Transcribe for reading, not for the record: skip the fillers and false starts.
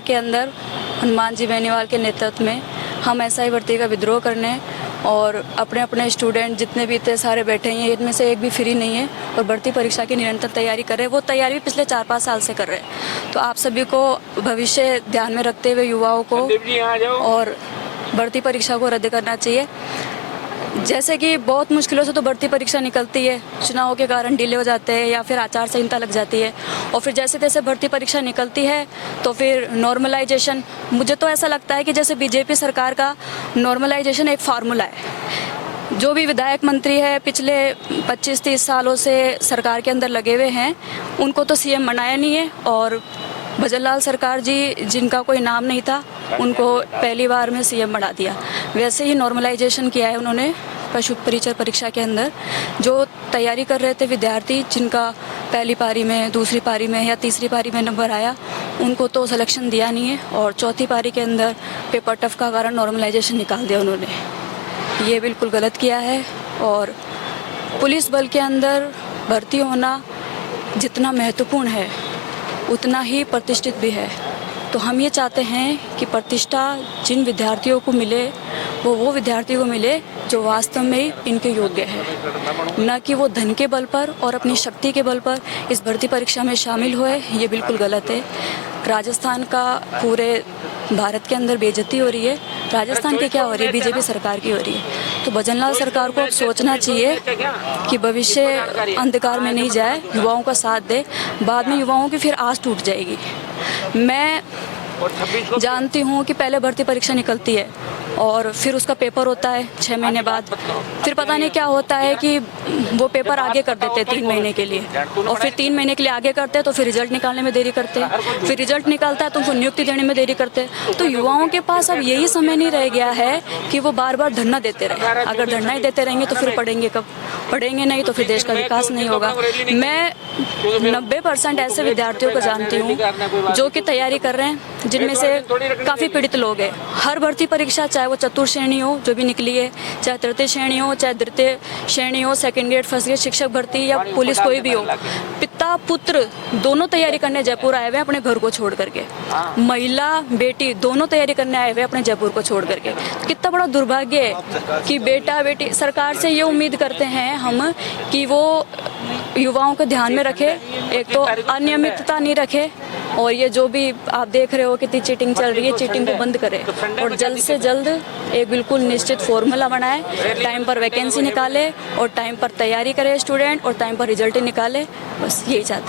के अंदर हनुमान जी बेनीवाल के नेतृत्व में हम एसआई भर्ती का विद्रोह करने और अपने अपने स्टूडेंट जितने भी इतने सारे बैठे हैं, इनमें से एक भी फ्री नहीं है और भर्ती परीक्षा की निरंतर तैयारी कर रहे हैं। वो तैयारी भी पिछले 4-5 साल से कर रहे हैं। तो आप सभी को भविष्य ध्यान में रखते हुए युवाओं को और भर्ती परीक्षा को रद्द करना चाहिए। जैसे कि बहुत मुश्किलों से तो भर्ती परीक्षा निकलती है, चुनाव के कारण डिले हो जाते हैं या फिर आचार संहिता लग जाती है और फिर जैसे तैसे भर्ती परीक्षा निकलती है तो फिर नॉर्मलाइजेशन, मुझे तो ऐसा लगता है कि जैसे बीजेपी सरकार का नॉर्मलाइजेशन एक फार्मूला है। जो भी विधायक मंत्री है पिछले 25-30 सालों से सरकार के अंदर लगे हुए हैं, उनको तो सीएम बनाया नहीं है और भजनलाल सरकार जी जिनका कोई नाम नहीं था उनको पहली बार में सीएम बना दिया। वैसे ही नॉर्मलाइजेशन किया है उन्होंने पशु परिचर परीक्षा के अंदर। जो तैयारी कर रहे थे विद्यार्थी, जिनका पहली पारी में, दूसरी पारी में या तीसरी पारी में नंबर आया, उनको तो सिलेक्शन दिया नहीं है और चौथी पारी के अंदर पेपर टफ का कारण नॉर्मलाइजेशन निकाल दिया उन्होंने। ये बिल्कुल गलत किया है। और पुलिस बल के अंदर भर्ती होना जितना महत्वपूर्ण है उतना ही प्रतिष्ठित भी है। तो हम ये चाहते हैं कि प्रतिष्ठा जिन विद्यार्थियों को मिले वो विद्यार्थियों को मिले जो वास्तव में इनके योग्य है, न कि वो धन के बल पर और अपनी शक्ति के बल पर इस भर्ती परीक्षा में शामिल हुए। ये बिल्कुल गलत है। राजस्थान का पूरे भारत के अंदर बेइज्जती हो रही है। राजस्थान की क्या हो रही है? बीजेपी सरकार की हो रही है। तो भजनलाल सरकार को अब सोचना चाहिए कि भविष्य अंधकार में नहीं जाए, युवाओं का साथ दे। बाद में युवाओं की फिर आस टूट जाएगी। मैं जानती हूँ कि पहले भर्ती परीक्षा निकलती है और फिर उसका पेपर होता है 6 महीने बाद। फिर पता नहीं क्या होता है कि वो पेपर आगे कर देते हैं 3 महीने के लिए और फिर 3 महीने के लिए आगे करते हैं तो फिर रिजल्ट निकालने में देरी करते हैं। फिर रिजल्ट निकलता है तो उनको नियुक्ति देने में देरी करते हैं। तो युवाओं के पास अब यही समय नहीं रह गया है कि वो बार बार धरना देते रहे। अगर धरना ही देते रहेंगे तो फिर पढ़ेंगे कब? पढ़ेंगे नहीं तो फिर देश का विकास नहीं होगा। मैं 90% ऐसे विद्यार्थियों को जानती हूँ जो कि तैयारी कर रहे हैं, जिनमें से काफ़ी पीड़ित लोग हैं। हर भर्ती परीक्षा, चाहे वो चतुर्थ श्रेणी हो जो भी निकली है, चाहे तृतीय श्रेणी हो, चाहे द्वितीय श्रेणी हो, सेकंड ग्रेड, फर्स्ट ग्रेड, शिक्षक भर्ती या पुलिस, कोई भी हो, पिता पुत्र दोनों तैयारी करने जयपुर आए हुए हैं अपने घर को छोड़ करके। महिला बेटी दोनों तैयारी करने आए हुए अपने जयपुर को छोड़ करके। कितना बड़ा दुर्भाग्य है कि बेटा बेटी, सरकार से ये उम्मीद करते हैं हम कि वो युवाओं को ध्यान में रखे, एक तो अनियमितता नहीं रखे और ये जो भी आप देख रहे हो कितनी चीटिंग चल रही है, चीटिंग को बंद करे और जल्द से जल्द एक बिल्कुल निश्चित फॉर्मूला बनाए, टाइम पर वैकेंसी निकाले और टाइम पर तैयारी करे स्टूडेंट और टाइम पर रिजल्ट निकाले। बस यही चाहते हैं।